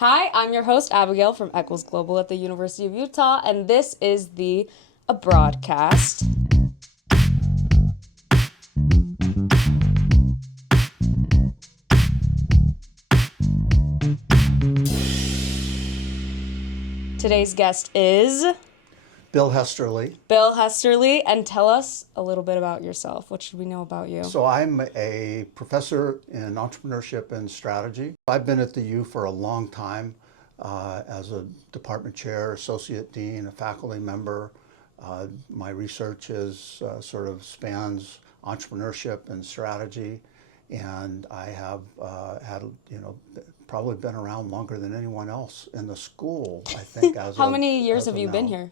Hi, I'm your host, Abigail from Eccles Global at the University of Utah, and this is the Abroadcast. Today's guest is Bill Hesterly. Bill Hesterly, and tell us a little bit about yourself. What should we know about you? So I'm a professor in entrepreneurship and strategy. I've been at the U for a long time as a department chair, associate dean, a faculty member. My research is sort of spans entrepreneurship and strategy, and I have had, probably been around longer than anyone else in the school, I think. How many years have you been here?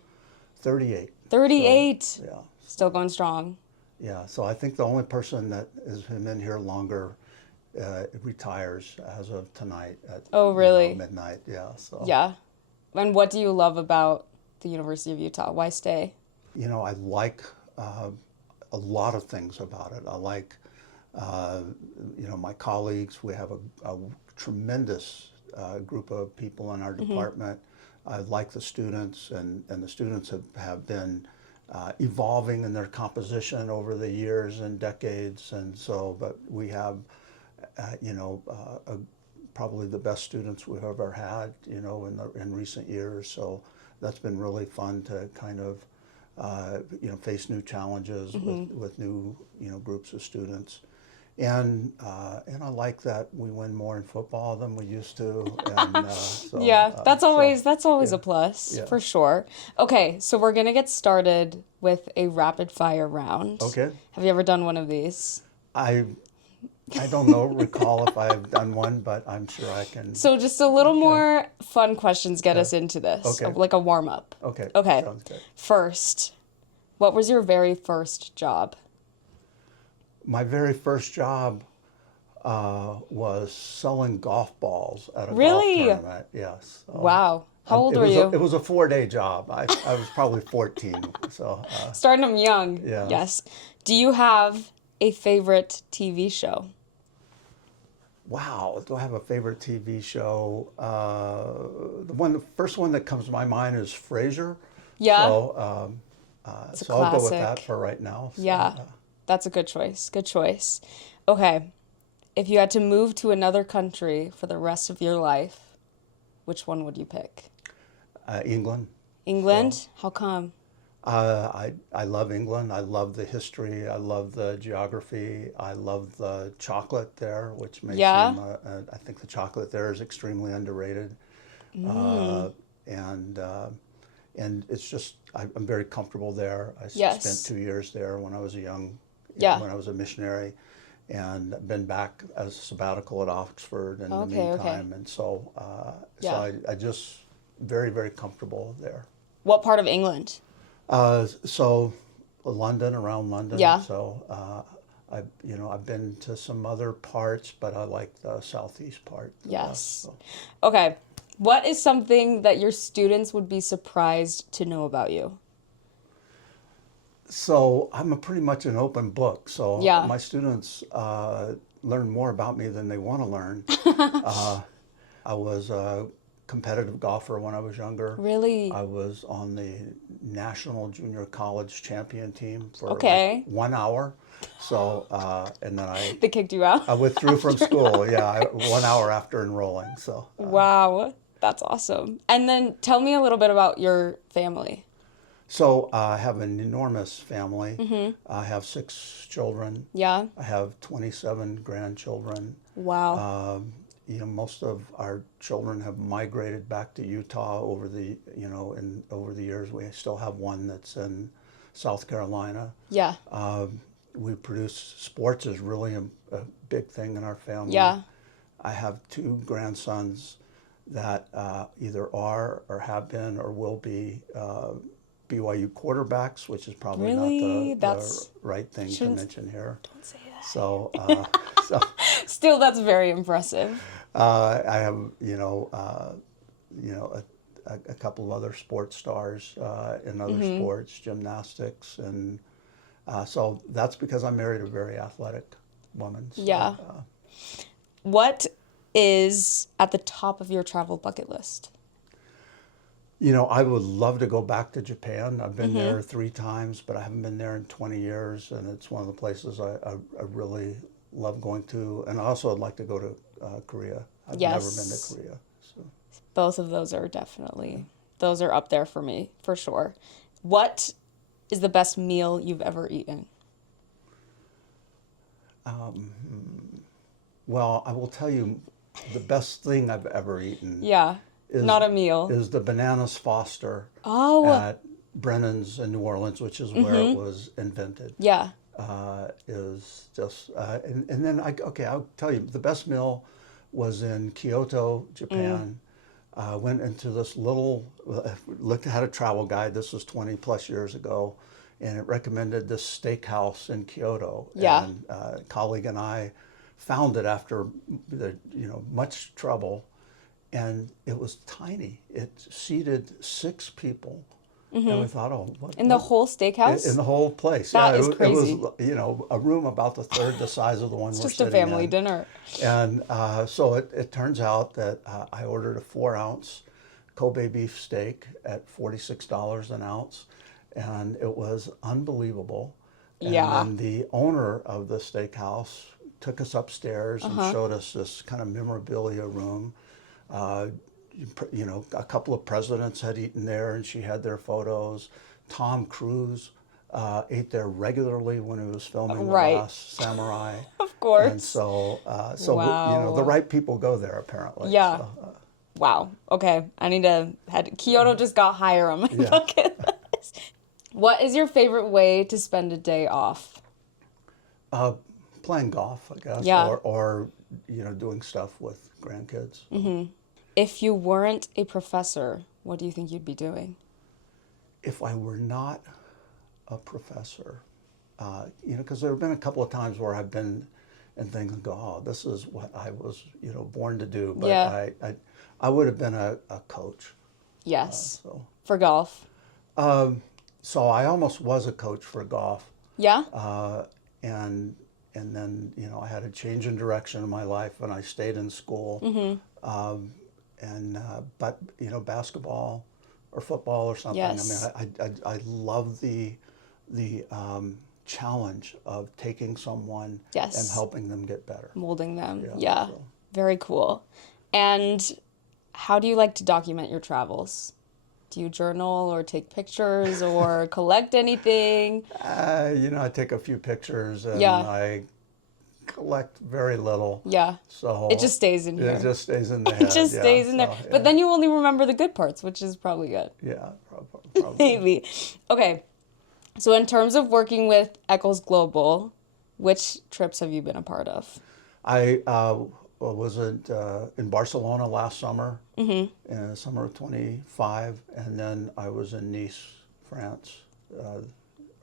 38. 38. So, yeah. Still going strong. Yeah, so I think the only person that has been in here longer retires as of tonight at really? Midnight. Yeah. So yeah. And what do you love about the University of Utah? Why stay? I like a lot of things about it. I like my colleagues. We have a tremendous group of people in our department. I like the students, and the students have been evolving in their composition over the years and decades, and so, but we have, probably the best students we've ever had, in recent years. So that's been really fun to kind of, face new challenges with new, groups of students. And I like that we win more in football than we used to. And, that's always a plus, for sure. Okay, so we're gonna get started with a rapid fire round. Okay. Have you ever done one of these? I don't recall if I've done one, but I'm sure I can. So just a little more fun questions get us into this, Okay. like a warm up. Okay. Okay. Sounds good. First, what was your very first job? My very first job was selling golf balls at a Really? golf tournament. Yes. So, wow. How old were you? It was a 4-day job. I was probably 14. So starting them young. Yeah. Yes. Do you have a favorite TV show? Wow. Do I have a favorite TV show? The first one that comes to my mind is Frasier. Yeah. So, it's a so I'll go with classic. that for right now. So, yeah. That's a good choice. Good choice. Okay. If you had to move to another country for the rest of your life, which one would you pick? England. England? So, how come? I love England. I love the history. I love the geography. I love the chocolate there, which may seem, I think the chocolate there is extremely underrated. And it's just, I'm very comfortable there. I spent 2 years there when I was when I was a missionary, and been back as a sabbatical at Oxford in the meantime. And so, I just very, very comfortable there. What part of England? So London, around London. Yeah. So, I've been to some other parts, but I like the southeast part. Yes. So. Okay. What is something that your students would be surprised to know about you? So I'm pretty much an open book. So my students learn more about me than they want to learn. I was a competitive golfer when I was younger. Really? I was on the national junior college champion team for 1 hour. So, and then they kicked you out? I withdrew from school. Yeah, 1 hour after enrolling. So. Wow, that's awesome. And then tell me a little bit about your family. So I have an enormous family. I have 6 children. Yeah. I have 27 grandchildren. Wow. Most of our children have migrated back to Utah over the years. We still have one that's in South Carolina. Yeah. We produce sports is really a big thing in our family. Yeah. I have 2 grandsons that either are or have been or will be BYU quarterbacks, which is probably not the right thing to mention here. Don't say that. So, Still, that's very impressive. I have, a couple of other sports stars in other sports, gymnastics, and so that's because I married a very athletic woman. So, yeah. What is at the top of your travel bucket list? You know, I would love to go back to Japan. I've been there 3 times, but I haven't been there in 20 years, and it's one of the places I really love going to. And also, I'd like to go to Korea. I've never been to Yes. Korea. So, Both of those are definitely, those are up there for me, for sure. What is the best meal you've ever eaten? well, I will tell you, the best thing I've ever eaten Yeah, is not a meal. is the bananas Foster Oh, at Brennan's in New Orleans, which is where it was invented. yeah. Is just and then I'll tell you, the best meal was in Kyoto, Japan. Went into this little, looked had a travel guide. This was 20 plus years ago, and it recommended this steakhouse in Kyoto. Yeah. And a colleague and I found it after much trouble, and it was tiny. It seated 6 people, and we thought, oh, what? In the whole steakhouse? In the whole place. That yeah, is crazy. It was, a room about the third the size of the one It's we're just a sitting family in. dinner. And so it turns out that I ordered a 4-ounce Kobe beef steak at $46 an ounce, and it was unbelievable. And Yeah. then the owner of the steakhouse took us upstairs and showed us this kind of memorabilia room. A couple of presidents had eaten there, and she had their photos. Tom Cruise ate there regularly when he was filming The Right. Last Samurai. Of course. And so, Wow. the right people go there apparently. Yeah. So, Wow. Okay. I need to head. Kyoto just got higher on my bucket list. What is your favorite way to spend a day off? playing golf, I guess, Yeah. or doing stuff with grandkids. If you weren't a professor, what do you think you'd be doing? If I were not a professor, because there have been a couple of times where I've been and things and go, oh, this is what I was, born to do. But Yeah. I would have been a coach. Yes. So, For golf. so I almost was a coach for golf, Yeah? and then I had a change in direction in my life, and I stayed in school. But basketball or football or something. Yes. I mean, I love the challenge of taking someone Yes. and helping them get better. Molding them. Yeah, Yeah. so. Very cool. And how do you like to document your travels? Do you journal or take pictures or collect anything? I take a few pictures and Yeah. I collect very little. Yeah. So It just stays in here. It just stays in the head. It just yeah, stays in there. so, But then you only remember the good parts, which is probably good. yeah, probably. Maybe. Okay. So in terms of working with Eccles Global, which trips have you been a part of? I was in Barcelona last summer, in the summer of 25, and then I was in Nice, France,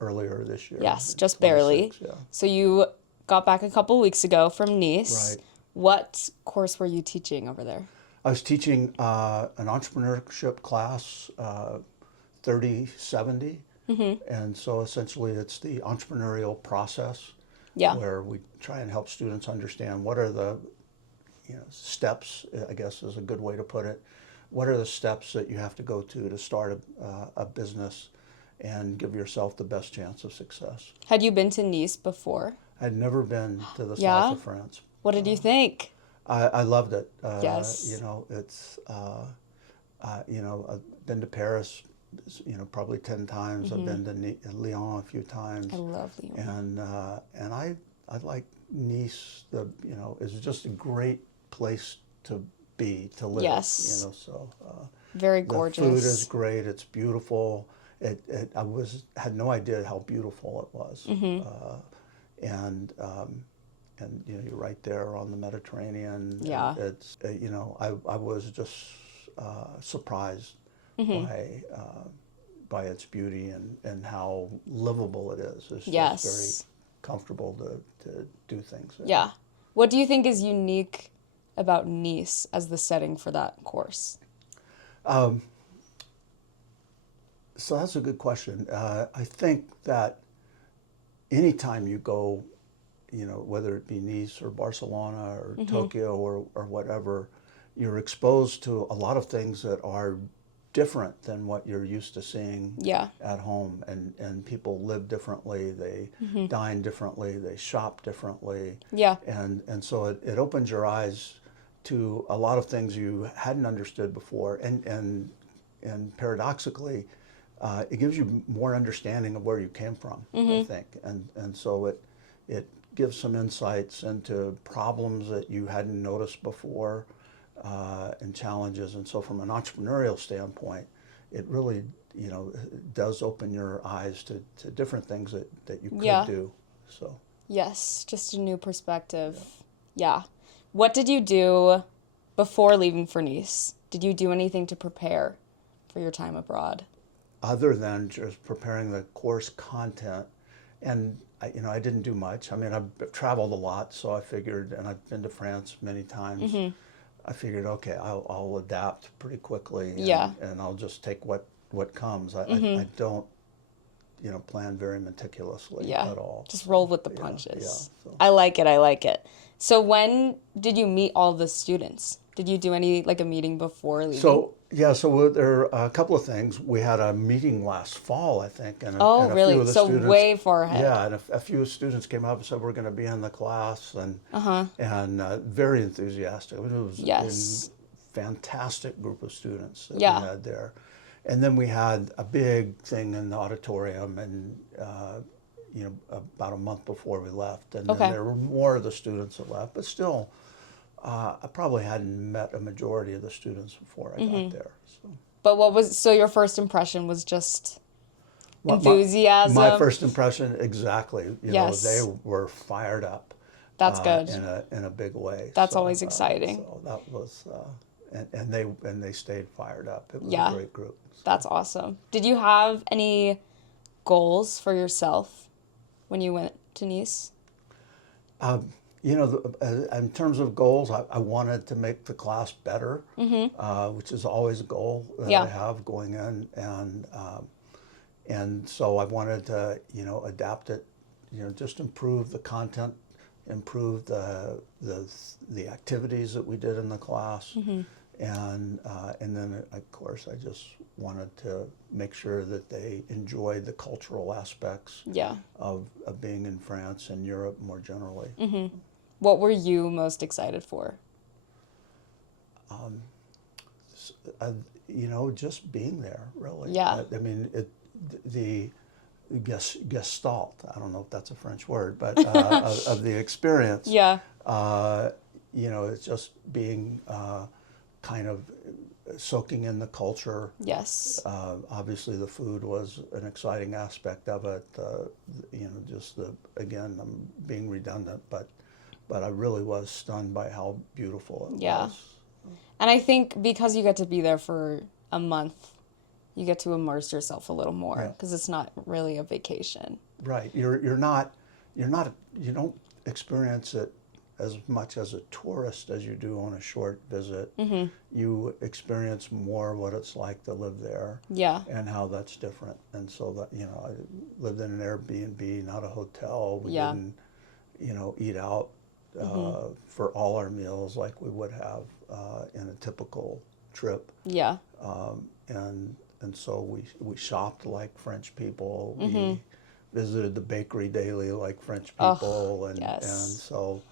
earlier this year. Yes, in just barely. 26, yeah. So you got back a couple weeks ago from Nice. Right. What course were you teaching over there? I was teaching an entrepreneurship class, 30/70, and so essentially it's the entrepreneurial process. Yeah. Where we try and help students understand what are the steps, I guess is a good way to put it. What are the steps that you have to go to start a business and give yourself the best chance of success? Had you been to Nice before? I'd never been to the Yeah? south of France. What did you think? I loved it. Yes. It's, I've been to Paris, probably 10 times. I've been to Lyon a few times. I love Lyon. And I like Nice. It's just a great place to be, to live. Yes. So Very the gorgeous. food is great. It's beautiful. I had no idea how beautiful it was. And you're right there on the Mediterranean. Yeah. It's I was just surprised by its beauty and how livable it is. It's Yes. just very comfortable to do things in. Yeah. What do you think is unique about Nice as the setting for that course? So that's a good question. I think that anytime you go whether it be Nice or Barcelona or Tokyo or whatever, you're exposed to a lot of things that are different than what you're used to seeing Yeah. at home. And people live differently, they dine differently, they shop differently. Yeah. And so it opens your eyes to a lot of things you hadn't understood before. And paradoxically, it gives you more understanding of where you came from, I think. And so it gives some insights into problems that you hadn't noticed before, and challenges. And so from an entrepreneurial standpoint, it really, does open your eyes to different things that you could do. So. Yes, just a new perspective. Yeah. What did you do before leaving for Nice? Did you do anything to prepare for your time abroad? Other than just preparing the course content, and I didn't do much. I mean, I've traveled a lot, so I figured, and I've been to France many times. I figured, okay, I'll adapt pretty quickly, and I'll just take what comes. I don't, plan very meticulously at all. Just roll with the punches. So. I like it. So when did you meet all the students? Did you do any, like a meeting before leaving? So there are a couple of things. We had a meeting last fall, I think. And a really? Few of the So students, way far ahead. Yeah, and a few students came up and said, we're going to be in the class, and very enthusiastic. It was a fantastic group of students that we had there. And then we had a big thing in the auditorium, and about a month before we left. And then there were more of the students that left, but still, I probably hadn't met a majority of the students before I got there. So. But so your first impression was just enthusiasm? My first impression, exactly. They were fired up. That's good. In a big way. That's always exciting. So that was, and they stayed fired up. It was a great group. So. That's awesome. Did you have any goals for yourself when you went to Nice? In terms of goals, I wanted to make the class better, which is always a goal that I have going in, and so I wanted to, adapt it, just improve the content, improve the activities that we did in the class, and then of course I just wanted to make sure that they enjoyed the cultural aspects of being in France and Europe more generally. What were you most excited for? Just being there, really. Yeah. I mean, the gestalt, I don't know if that's a French word, but of the experience. Yeah. It's just being kind of soaking in the culture. Yes. Obviously, the food was an exciting aspect of it. Again, I'm being redundant, but I really was stunned by how beautiful it was. And I think because you get to be there for a month, you get to immerse yourself a little more because it's not really a vacation. Right. You don't experience it as much as a tourist as you do on a short visit. You experience more what it's like to live there. Yeah. And how that's different. And so that, I lived in an Airbnb, not a hotel. We didn't, eat out for all our meals like we would have in a typical trip. Yeah. And so we shopped like French people. We visited the bakery daily like French people, and so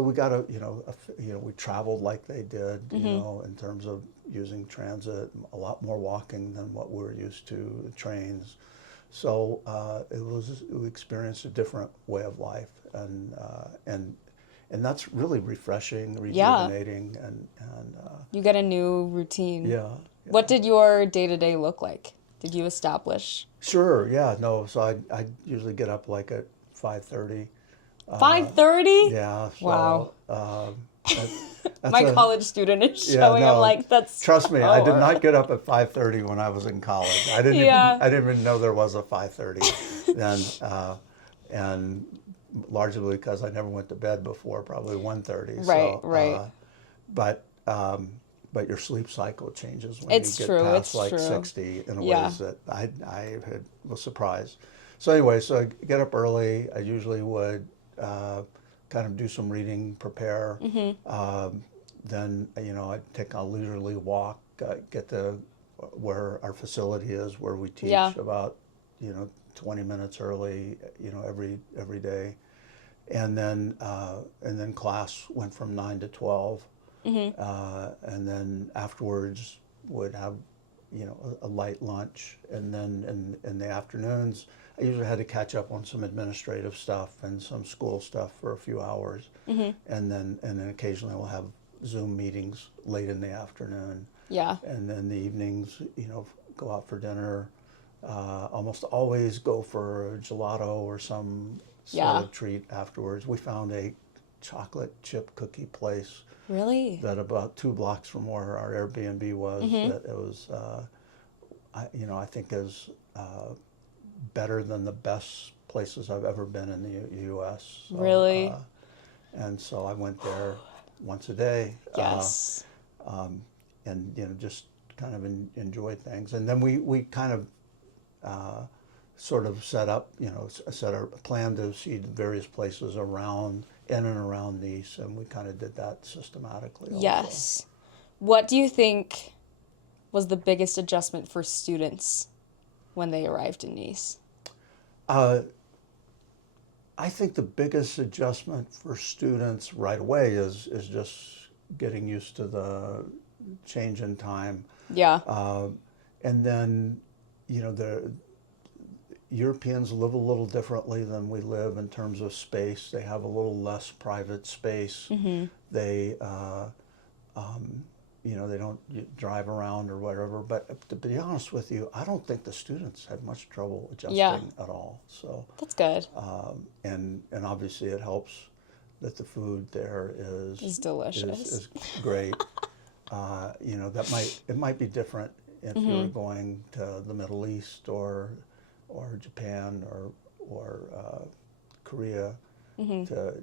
we got we traveled like they did, in terms of using transit, a lot more walking than what we're used to, trains. So we experienced a different way of life, and that's really refreshing, rejuvenating, and you get a new routine. Yeah. What did your day-to-day look like? Did you establish? Sure. Yeah. No. So I usually get up like at 5:30. 5:30? Yeah. So, wow. That's My college student is showing. I'm like, that's. Trust me, I did not get up at 5:30 when I was in college. I didn't even know there was a 5:30 then, and largely because I never went to bed before probably 1:30. Right. Right. But your sleep cycle changes when you get past 60 in ways that I was surprised. So anyway, so I get up early. I usually would kind of do some reading, prepare. Then, I'd take a leisurely walk, get to where our facility is, where we Yeah. teach about, 20 minutes early, every day. And then class went from 9 to 12. And then afterwards would have, a light lunch. And then in the afternoons, I usually had to catch up on some administrative stuff and some school stuff for a few hours. And then occasionally we'll have Zoom meetings late in the afternoon. Yeah. And then the evenings, go out for dinner. Almost always go for a gelato or some sort of treat afterwards. We found a chocolate chip cookie place Really? that about 2 blocks from where our Airbnb was. That it was, I think is better than the best places I've ever been in the U.S. So, Really? and so I went there once a day. Yes. And just kind of enjoy things. And then we kind of sort of set up, set our plan to see the various places in and around Nice, and we kind of did that systematically also. Yes. What do you think was the biggest adjustment for students when they arrived in Nice? I think the biggest adjustment for students right away is just getting used to the change in time. Yeah. And then, the Europeans live a little differently than we live in terms of space. They have a little less private space. They, they don't drive around or whatever. But to be honest with you, I don't think the students had much trouble adjusting at all. So That's good. and obviously it helps that the food there is It's delicious. is great. It might be different if you're going to the Middle East or Japan or Korea to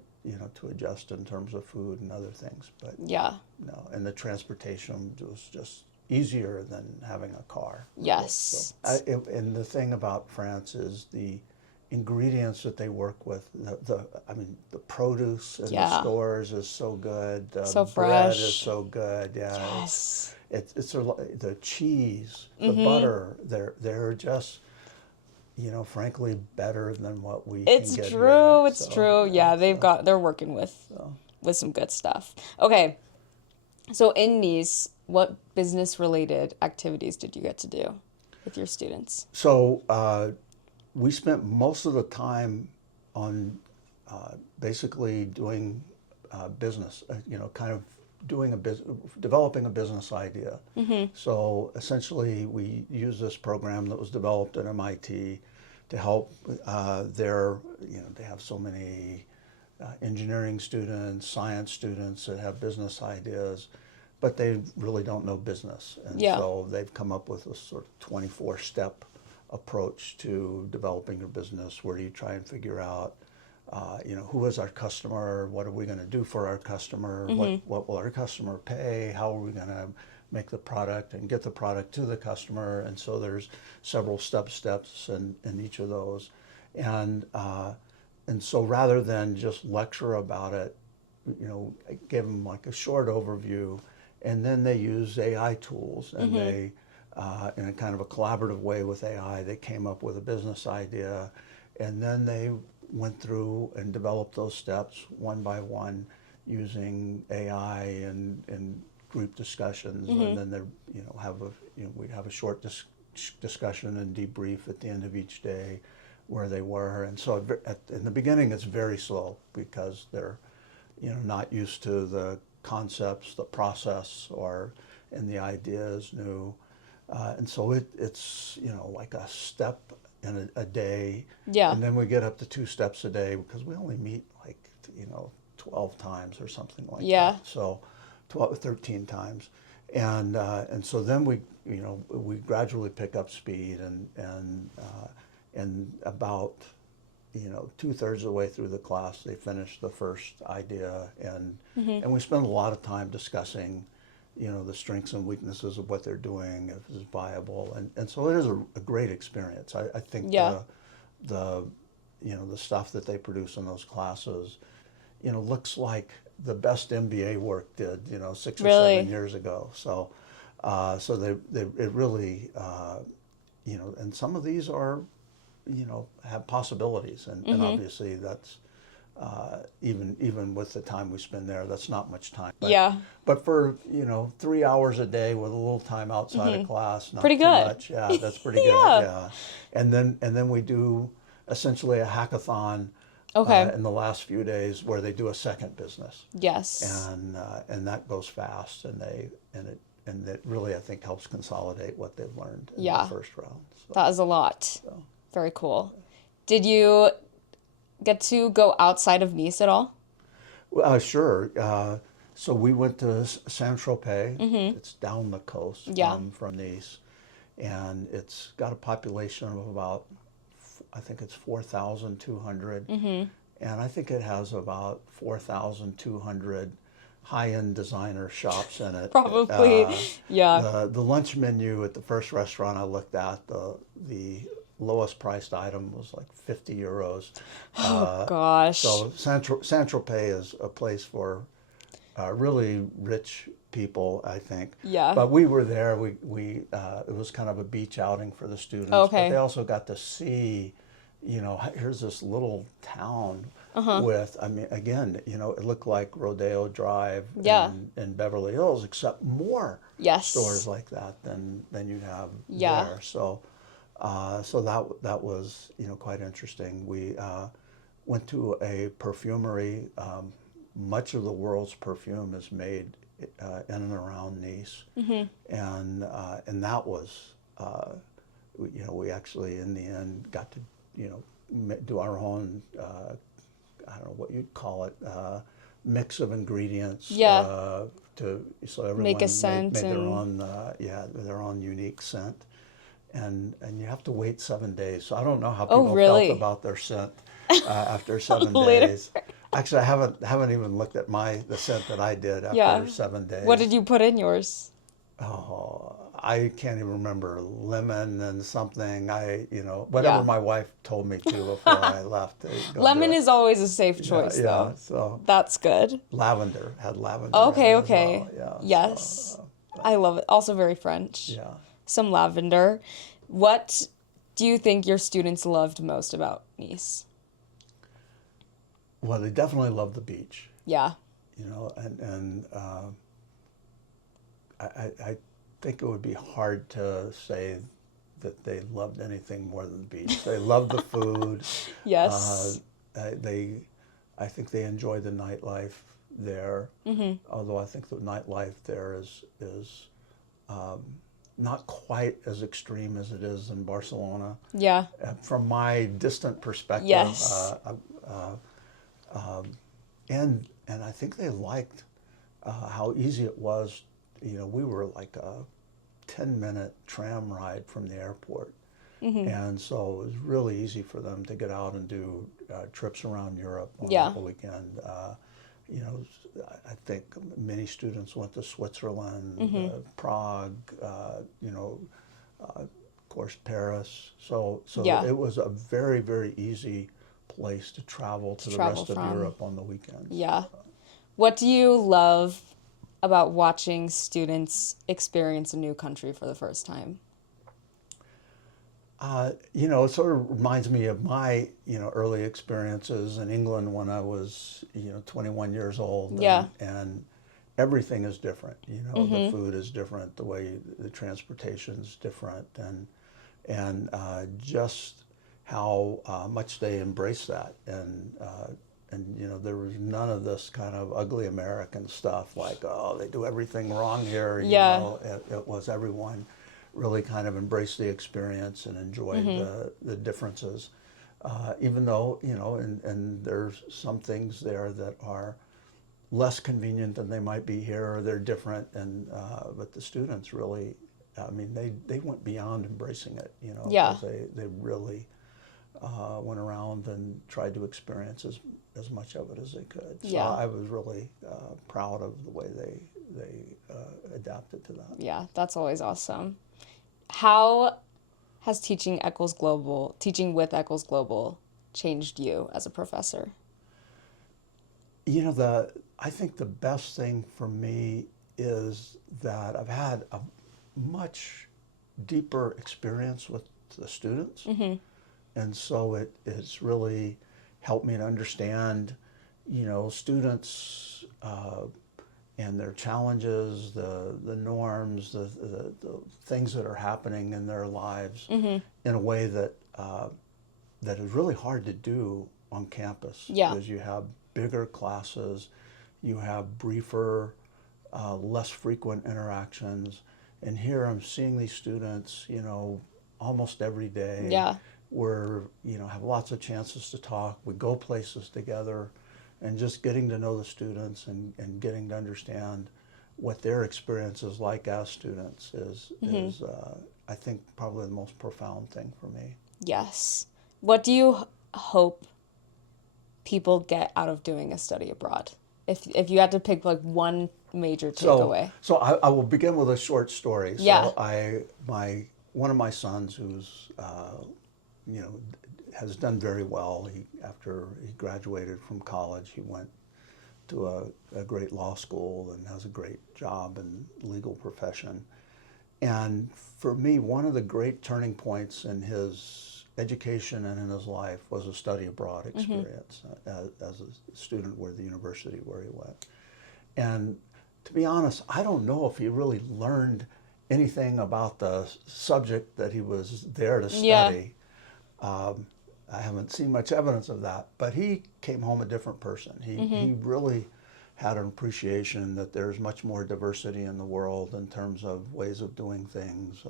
adjust in terms of food and other things. But Yeah. no, and the transportation was just easier than having a car. Yes. So, and the thing about France is the ingredients that they work with. The produce in the stores is so good. The So bread fresh. is so good. Yeah. Yes. It's the cheese, the butter. They're just, frankly, better than what we can get here. It's true. Yeah, they're working with some good stuff. Okay. So in Nice, what business related activities did you get to do with your students? So we spent most of the time on basically doing business, kind of developing a business idea. So essentially we used this program that was developed at MIT to help they have so many engineering students, science students that have business ideas, but they really don't know business. And so they've come up with a sort of 24-step approach to developing your business, where you try and figure out, who is our customer? What are we going to do for our customer? What will our customer pay? How are we going to make the product and get the product to the customer? And so there's several steps in each of those. And so rather than just lecture about it, I gave them like a short overview, and then they use AI tools, and they, in a kind of a collaborative way with AI, they came up with a business idea, and then they went through and developed those steps one by one using AI and group discussions, and then they we'd have a short discussion and debrief at the end of each day where they were. And so in the beginning it's very slow because they're not used to the concepts, the process, and the idea is new, and so it's like a step in a day, and then we get up to 2 steps a day because we only meet 12 times or something like that. So 12 or 13 times, and so then we gradually pick up speed, and about 2/3 of the way through the class they finish the first idea, and we spend a lot of time discussing the strengths and weaknesses of what they're doing, if it's viable, and so it is a great experience. I think the the stuff that they produce in those classes, looks like the best MBA work did, 6 or Really? 7 years ago. So, so it really, and some of these are, have possibilities, and obviously that's even with the time we spend there, that's not much time. Yeah. But for 3 hours a day with a little time outside of class, not Pretty too good. much. Yeah, that's pretty good. Yeah. Yeah, and then we do essentially a hackathon. Okay. In the last few days, where they do a second business, Yes. and that goes fast, and it really, I think, helps consolidate what they've learned in the first round. So, That is a lot. Very cool. Did you get to go outside of Nice at all? sure. So we went to San Tropez. It's down the coast from Nice, and it's got a population of about, I think it's 4,200, and I think it has about 4,200 high-end designer shops in it. Probably. Yeah. The lunch menu at the first restaurant I looked at, the lowest priced item was like 50 euros. Oh gosh. So San Tropez is a place for really rich people, I think. Yeah. But we were there. We it was kind of a beach outing for the students. Okay. But they also got to see, here's this little town with, I mean, again, it looked like Rodeo Drive in Beverly Hills, except more stores like that than you'd have there. So that was quite interesting. We went to a perfumery. Much of the world's perfume is made in and around Nice, and that was we actually in the end got to do our own I don't know what you'd call it, mix of ingredients so everyone make a scent made their own their own unique scent. And you have to wait 7 days. So I don't know how people felt about their scent after 7 days. Actually, I haven't even looked at the scent that I did after 7 days. What did you put in yours? Oh, I can't even remember. Lemon and something. Whatever my wife told me to before I left. Lemon is always a safe choice, though. Yeah, so that's good. Lavender had lavender. Okay, in it okay. As well. Yes, I love it. Also very French. Yeah. Some lavender. What do you think your students loved most about Nice? Well, they definitely love the beach. Yeah. And I think it would be hard to say that they loved anything more than the beach. They loved the food. Yes. I think they enjoy the nightlife there. Although I think the nightlife there is not quite as extreme as it is in Barcelona. Yeah. From my distant perspective. Yes. And I think they liked how easy it was. We were like a 10-minute tram ride from the airport. And so it was really easy for them to get out and do trips around Europe on a weekend. I think many students went to Switzerland, Prague, of course, Paris. So it was a very, very easy place to travel to the rest of Europe on the weekends. Yeah. What do you love about watching students experience a new country for the first time? It sort of reminds me of my, early experiences in England when I was, 21 years old. And everything is different. The food is different, the way the transportation's different, and just how much they embrace that. And there was none of this kind of ugly American stuff like, oh, they do everything wrong here. It was everyone really kind of embraced the experience and enjoyed the differences. Even though, and there's some things there that are less convenient than they might be here, or they're different. But the students really, they went beyond embracing it, 'cause they really went around and tried to experience as much of it as they could. So I was really proud of the way they adapted to that. Yeah, that's always awesome. How has teaching with Eccles Global changed you as a professor? You know, I think the best thing for me is that I've had a much deeper experience with the students. And so it's really helped me to understand, students and their challenges, the norms, the things that are happening in their lives in a way that that is really hard to do on campus. Yeah. Because you have bigger classes, you have briefer, less frequent interactions. And here I'm seeing these students, almost every day. Yeah. We're, have lots of chances to talk. We go places together, and just getting to know the students and getting to understand what their experience is like as students is I think, probably the most profound thing for me. Yes. What do you hope people get out of doing a study abroad? If you had to pick like one major takeaway. So I will begin with a short story. Yeah. So one of my sons, who's has done very well. After he graduated from college, he went to a great law school and has a great job in the legal profession. And for me, one of the great turning points in his education and in his life was a study abroad experience as a student with the university where he went. And to be honest, I don't know if he really learned anything about the subject that he was there to study. Yeah. I haven't seen much evidence of that, but he came home a different person. He really had an appreciation that there's much more diversity in the world in terms of ways of doing things,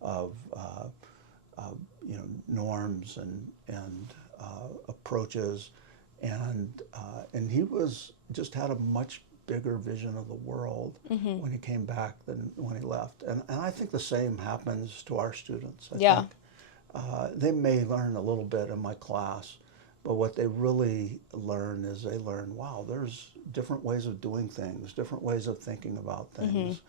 of norms and approaches, and he just had a much bigger vision of the world when he came back than when he left. And I think the same happens to our students. I think they may learn a little bit in my class, but what they really learn is wow, there's different ways of doing things, different ways of thinking about things.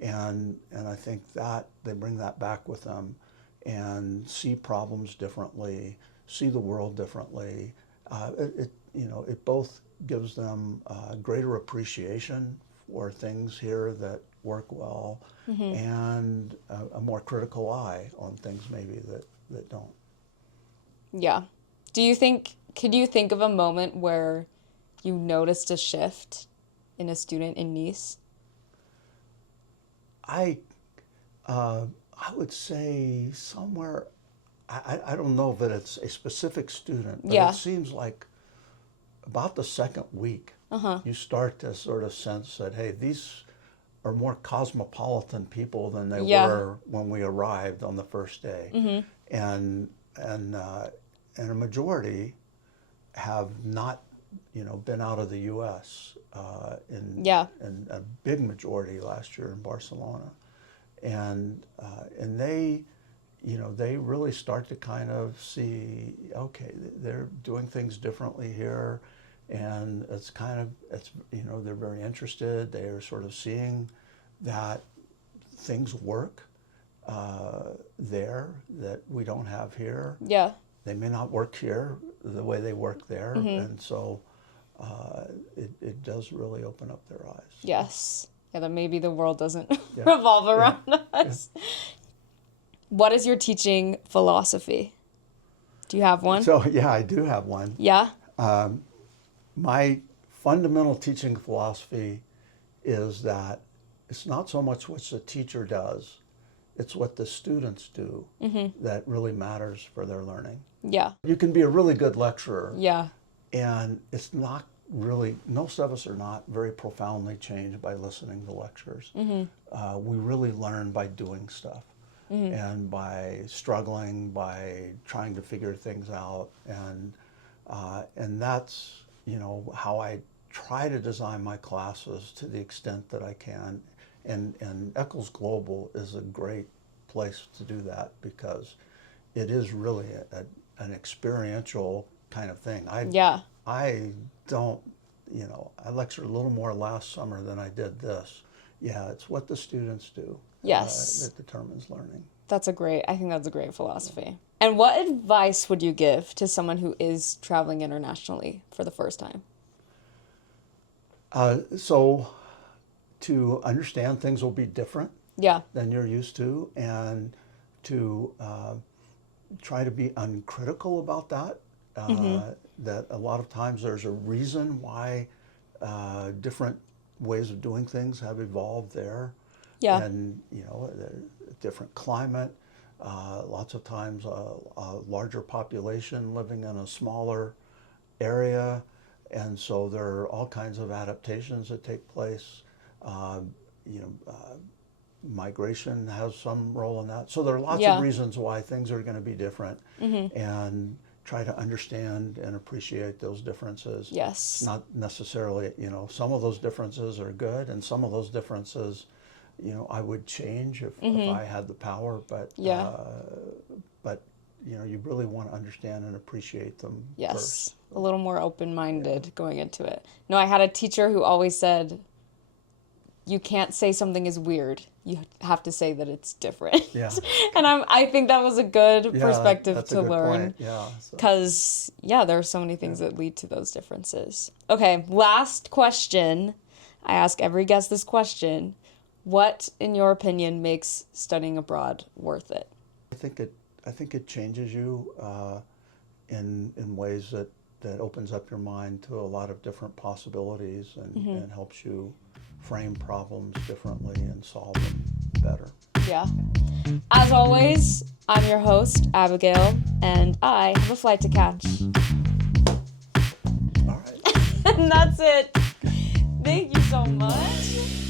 And I think that they bring that back with them and see problems differently, see the world differently. It both gives them greater appreciation for things here that work well and a more critical eye on things maybe that don't. Yeah. Could you think of a moment where you noticed a shift in a student in Nice? I would say somewhere, I don't know that it's a specific student, but it seems like about the second week, you start to sort of sense that, hey, these are more cosmopolitan people than they were when we arrived on the first day. And a majority have not, been out of the U.S. And a big majority last year in Barcelona, and they, they really start to kind of see, okay, they're doing things differently here, and they're very interested. They are sort of seeing that things work there that we don't have here. Yeah. They may not work here the way they work there, and so it does really open up their eyes. Yes. Yeah, that maybe the world doesn't revolve around us. Yeah. What is your teaching philosophy? Do you have one? So, yeah, I do have one. Yeah? My fundamental teaching philosophy is that it's not so much what the teacher does, it's what the students do that really matters for their learning. Yeah. You can be a really good lecturer. Yeah. And it's not really, most of us are not very profoundly changed by listening to lectures. We really learn by doing stuff and by struggling, by trying to figure things out. And that's, how I try to design my classes to the extent that I can. And Eccles Global is a great place to do that because it is really an experiential kind of thing. I don't, I lectured a little more last summer than I did this. yeah, it's what the students do. Yes. That determines learning. I think that's a great philosophy. And what advice would you give to someone who is traveling internationally for the first time? So to understand things will be different Yeah. than you're used to, and to try to be uncritical about that. That a lot of times there's a reason why different ways of doing things have evolved there. Yeah. And, you know, a different climate, lots of times a larger population living in a smaller area. And so there are all kinds of adaptations that take place. You know, migration has some role in that. So there are lots Yeah. of reasons why things are going to be different, and try to understand and appreciate those differences. Yes. Not necessarily, you know, some of those differences are good, and some of those differences, you know, I would change if I had the power, but Yeah. But you know, you really want to understand and appreciate them Yes. first. A little more open-minded going into it. No, I had a teacher who always said, you can't say something is weird. You have to say that it's different. Yeah. And I think that was a good perspective that's to a good learn. point. Yeah. So. Because, yeah, there are so many things that lead to those differences. Okay, last question. I ask every guest this question. What, in your opinion, makes studying abroad worth it? I think it changes you in ways that opens up your mind to a lot of different possibilities, and helps you frame problems differently and solve them better. Yeah. As always, I'm your host, Abigail, and I have a flight to catch. All right. And that's it. Thank you so much.